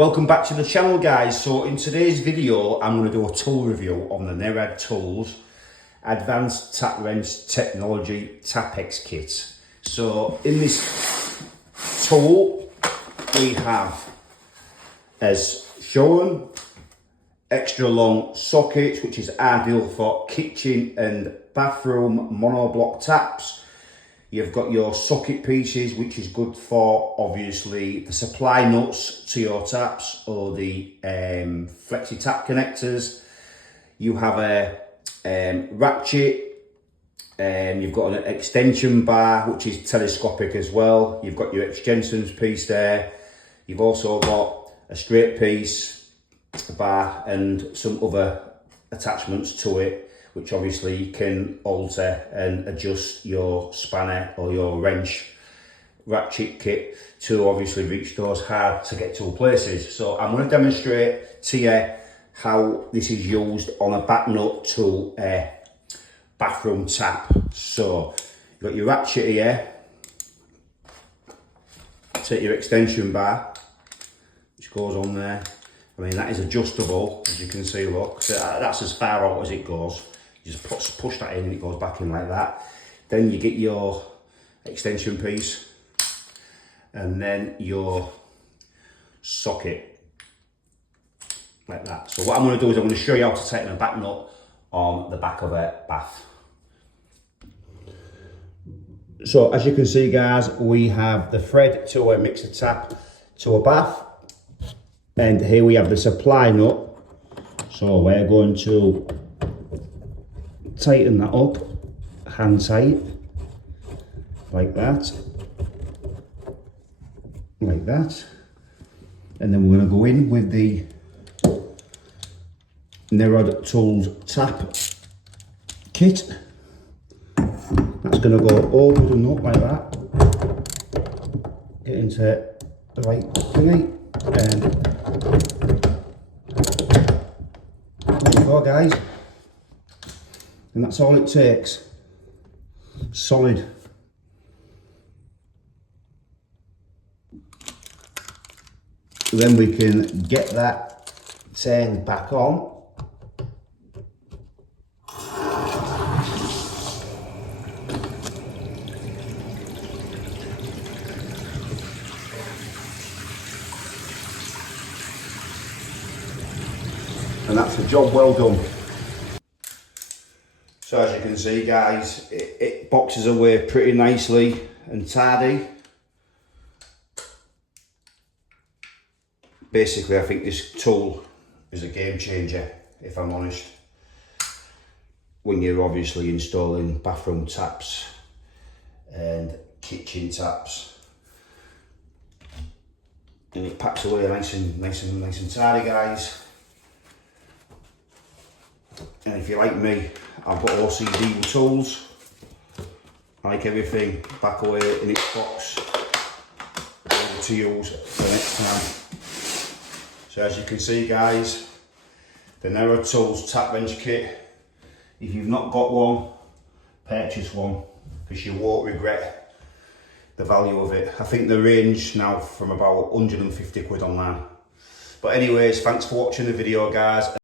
Welcome back to the channel, guys. So in today's video I'm going to do a tool review on the Nerad Tools Advanced Tap Wrench Technology Tapex Kit. So in this tool we have, as shown, extra long sockets, which is ideal for kitchen and bathroom monoblock taps. You've got your socket pieces, which is good for obviously the supply nuts to your taps or the flexi tap connectors. You have a ratchet, you've got an extension bar, which is telescopic as well. You've got your extensions piece there. You've also got a straight piece, a bar, and some other attachments to it, which obviously can alter and adjust your spanner or your wrench ratchet kit to obviously reach those hard to get to places. So I'm going to demonstrate to you how this is used on a back nut to a bathroom tap. So you've got your ratchet here, take your extension bar, which goes on there. I mean, that is adjustable, as you can see, look. So that's as far out as it goes. You just push that in and it goes back in like that. Then you get your extension piece and then your socket like that. So what I'm going to do is I'm going to show you how to tighten a back nut on the back of a bath. So as you can see, guys, we have the thread to a mixer tap to a bath, and here we have the supply nut. So we're going to tighten that up, hand tight, like that, and then we're going to go in with the Nerad Tools tap kit. That's going to go over the nut like that, get into the right thingy, and there you go, guys. And that's all it takes. Solid. Then we can get that turned back on. And that's the job well done. So as you can see, guys, it boxes away pretty nicely and tidy. Basically, I think this tool is a game changer, if I'm honest, when you're obviously installing bathroom taps and kitchen taps. And it packs away nice and tidy, guys. And if you're like me, I've got OCD with tools. I like everything back away in its box, ready to use for next time. So as you can see, guys, the Nerad Tools Tap Wrench Kit. If you've not got one, purchase one, because you won't regret the value of it. I think the range now from about 150 quid online. But anyways, thanks for watching the video, guys.